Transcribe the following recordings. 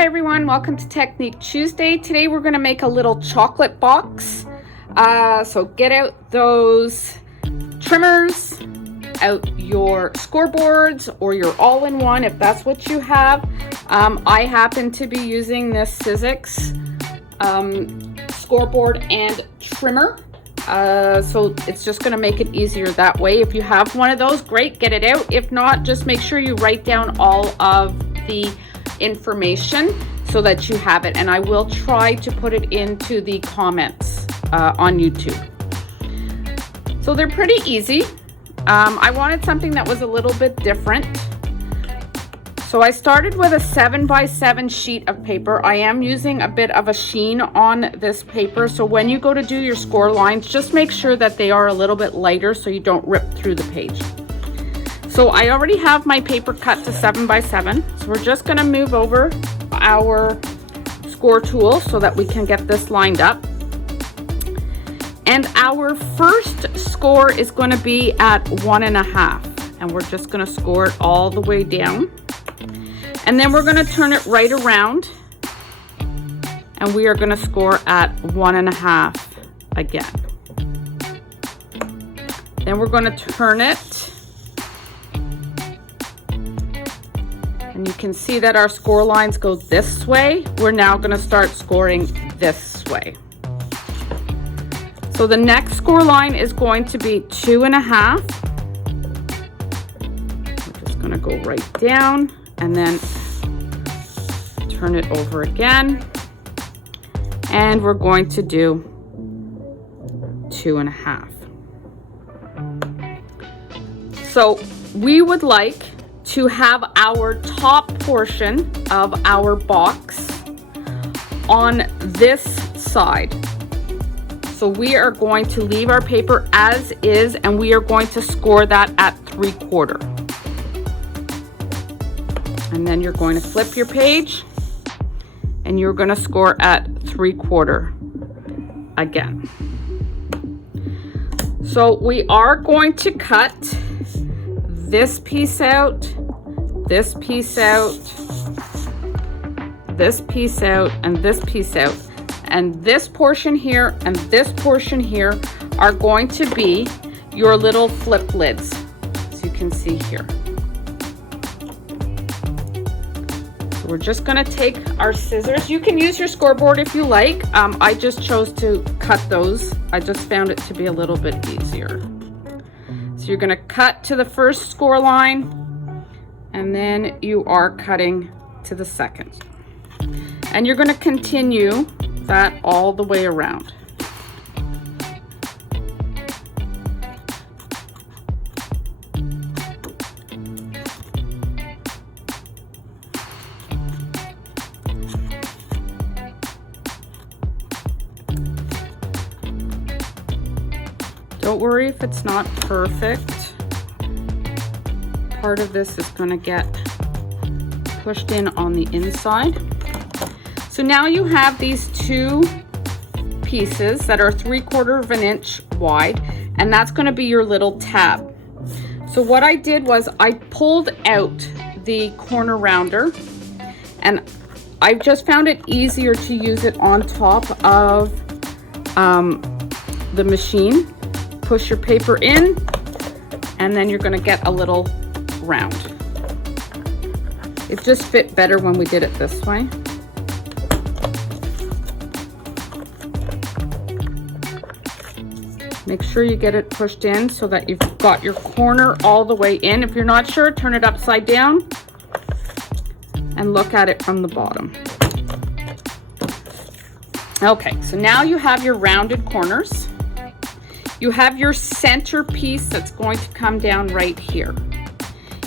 Hi everyone, welcome to Technique Tuesday. Today we're going to make a little chocolate box. So get out those trimmers, out your scoreboards or your all-in-one if that's what you have. I happen to be using this Sizzix scoreboard and trimmer. So it's just going to make it easier that way. If you have one of those, great, get it out. If not, just make sure you write down all of the information so that you have it, and I will try to put it into the comments on YouTube. So they're pretty easy. I wanted something that was a little bit different, so I started with a 7x7 sheet of paper. I am using a bit of a sheen on this paper, so when you go to do your score lines, just make sure that they are a little bit lighter so you don't rip through the page. So I already have my paper cut to 7x7, so we're just going to move over our score tool so that we can get this lined up. And our first score is going to be at 1.5, and we're just going to score it all the way down. And then we're going to turn it right around, and we are going to score at 1.5 again. Then we're going to turn it. And you can see that our score lines go this way. We're now going to start scoring this way. So the next score line is going to be 2.5. We're just going to go right down and then turn it over again. And we're going to do 2.5. So we would like to have our top portion of our box on this side. So we are going to leave our paper as is, and we are going to score that at 3/4. And then you're going to flip your page and you're going to score at 3/4 again. So we are going to cut this piece out, this piece out, this piece out, and this piece out. And this portion here and this portion here are going to be your little flip lids, as you can see here. So we're just going to take our scissors. You can use your scoreboard if you like. I just chose to cut those. I just found it to be a little bit easier. So you're going to cut to the first score line, and then you are cutting to the second. And you're going to continue that all the way around. Don't worry if it's not perfect. Part of this is going to get pushed in on the inside. So now you have these two pieces that are 3/4 of an inch wide, and that's going to be your little tab. So what I did was I pulled out the corner rounder, and I just found it easier to use it on top of the machine. Push your paper in, and then you're going to get a little round. It just fit better when we did it this way. Make sure you get it pushed in so that you've got your corner all the way in. If you're not sure, turn it upside down and look at it from the bottom. Okay, so now you have your rounded corners. You have your center piece that's going to come down right here.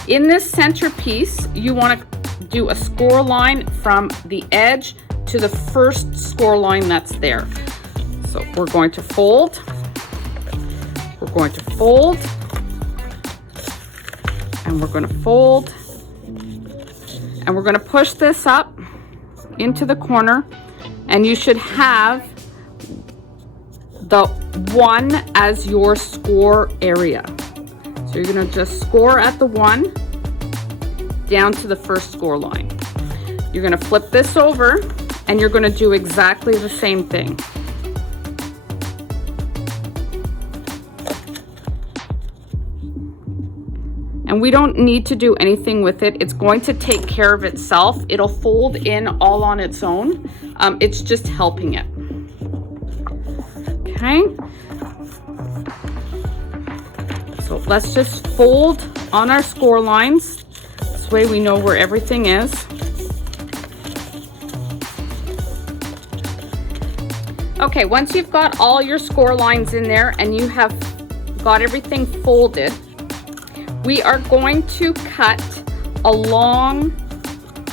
In this center piece, you want to do a score line from the edge to the first score line that's there. So we're going to fold. We're going to fold, and we're going to fold, and we're going to push this up into the corner, and you should have the 1 as your score area. So you're going to just score at the 1 down to the first score line. You're gonna flip this over and you're gonna do exactly the same thing. And we don't need to do anything with it. It's going to take care of itself. It'll fold in all on its own. It's just helping it. Okay. So let's just fold on our score lines. This way we know where everything is. Okay, once you've got all your score lines in there and you have got everything folded, we are going to cut along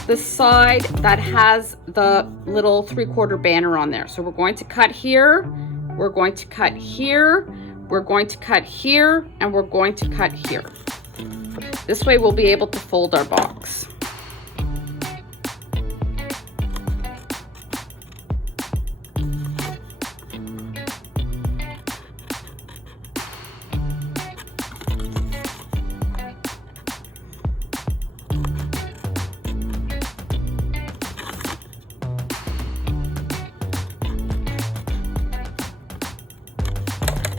the side that has the little 3/4 banner on there. So we're going to cut here, we're going to cut here, we're going to cut here, and we're going to cut here. This way we'll be able to fold our box.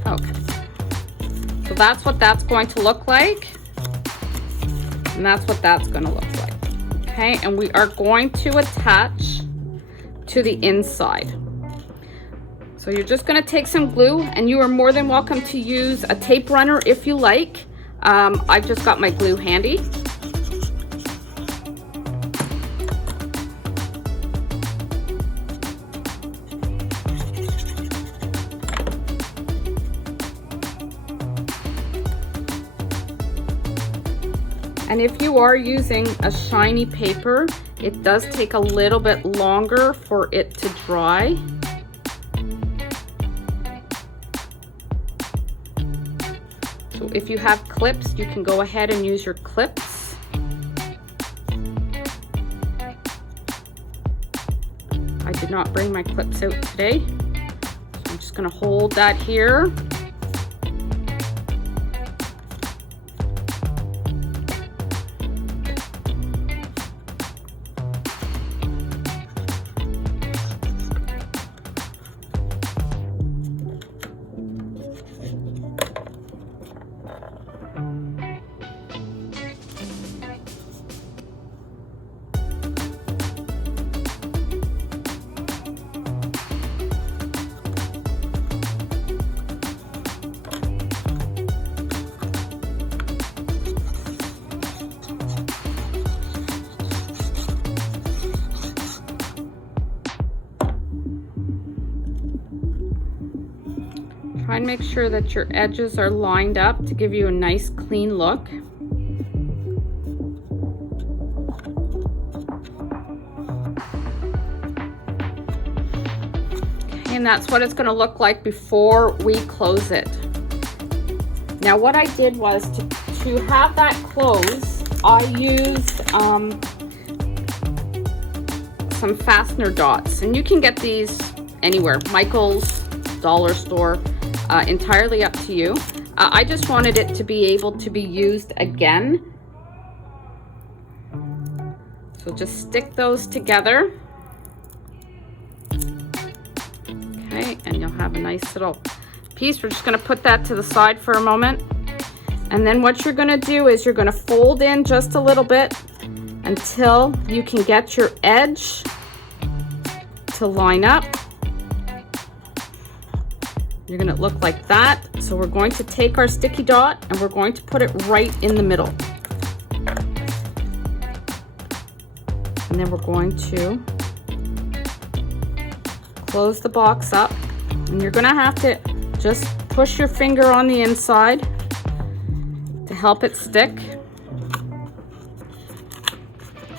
Okay, so that's what that's going to look like, and that's what that's going to look like. Okay, and we are going to attach to the inside. So you're just going to take some glue, and you are more than welcome to use a tape runner if you like. I've just got my glue handy. And if you are using a shiny paper, it does take a little bit longer for it to dry. So if you have clips, you can go ahead and use your clips. I did not bring my clips out today. So I'm just going to hold that here. Try and make sure that your edges are lined up to give you a nice clean look. Okay, and that's what it's going to look like before we close it. Now what I did was to have that close, I used some fastener dots, and you can get these anywhere, Michael's, dollar store. Entirely up to you. I just wanted it to be able to be used again. So just stick those together. Okay, and you'll have a nice little piece. We're just going to put that to the side for a moment. And then what you're going to do is you're going to fold in just a little bit until you can get your edge to line up. You're going to look like that. So we're going to take our sticky dot and we're going to put it right in the middle. And then we're going to close the box up. And you're going to have to just push your finger on the inside to help it stick.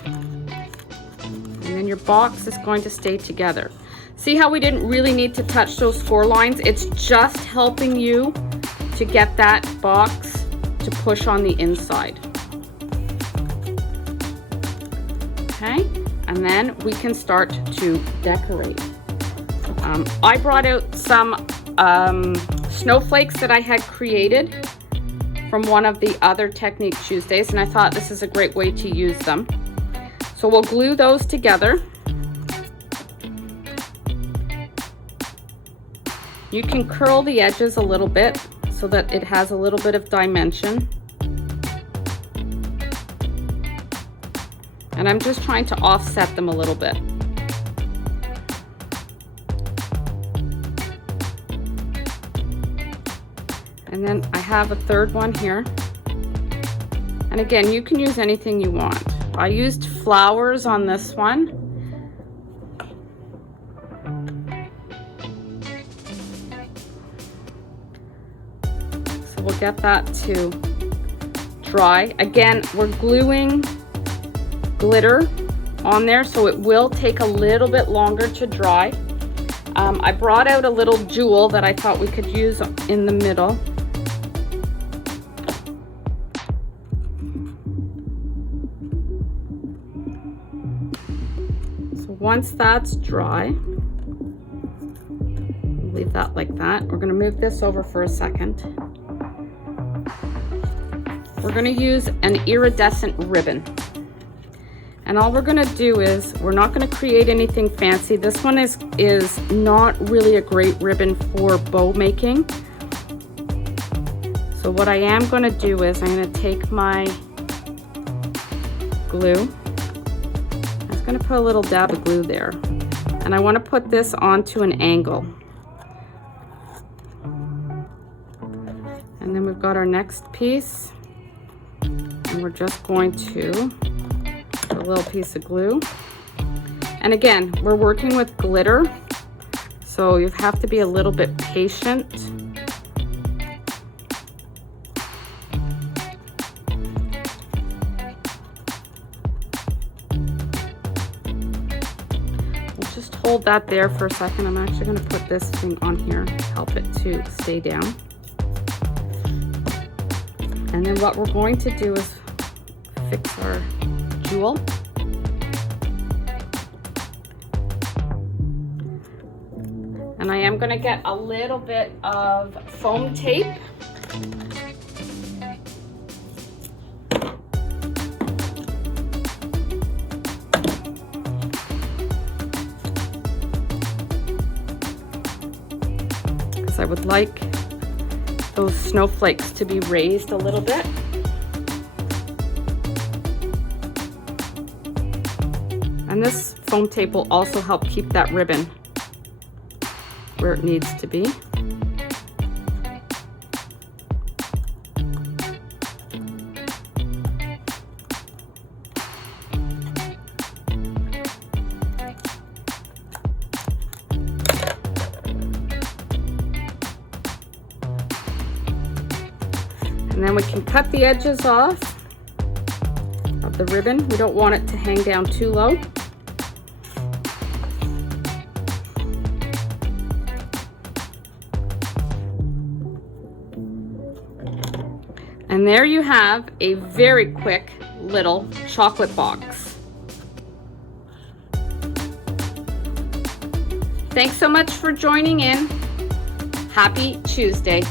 And then your box is going to stay together. See how we didn't really need to touch those score lines? It's just helping you to get that box to push on the inside. Okay, and then we can start to decorate. I brought out some snowflakes that I had created from one of the other Technique Tuesdays, and I thought this is a great way to use them. So we'll glue those together. You can curl the edges a little bit so that it has a little bit of dimension. And I'm just trying to offset them a little bit. And then I have a third one here. And again, you can use anything you want. I used flowers on this one. So we'll get that to dry. Again, we're gluing glitter on there, so it will take a little bit longer to dry. I brought out a little jewel that I thought we could use in the middle. So once that's dry, leave that like that. We're going to move this over for a second. We're going to use an iridescent ribbon. And all we're gonna do is, we're not gonna create anything fancy. This one is not really a great ribbon for bow making. So what I am gonna do is, I'm gonna take my glue. I'm just gonna put a little dab of glue there. And I wanna put this onto an angle. And then we've got our next piece. And we're just going to a little piece of glue. And again, we're working with glitter, so you have to be a little bit patient. We'll just hold that there for a second. I'm actually going to put this thing on here, help it to stay down. And then what we're going to do is fix our jewel. And I am going to get a little bit of foam tape. Because I would like those snowflakes to be raised a little bit. And this foam tape will also help keep that ribbon where it needs to be. And then we can cut the edges off of the ribbon. We don't want it to hang down too low. And there you have a very quick little chocolate box. Thanks so much for joining in. Happy Tuesday.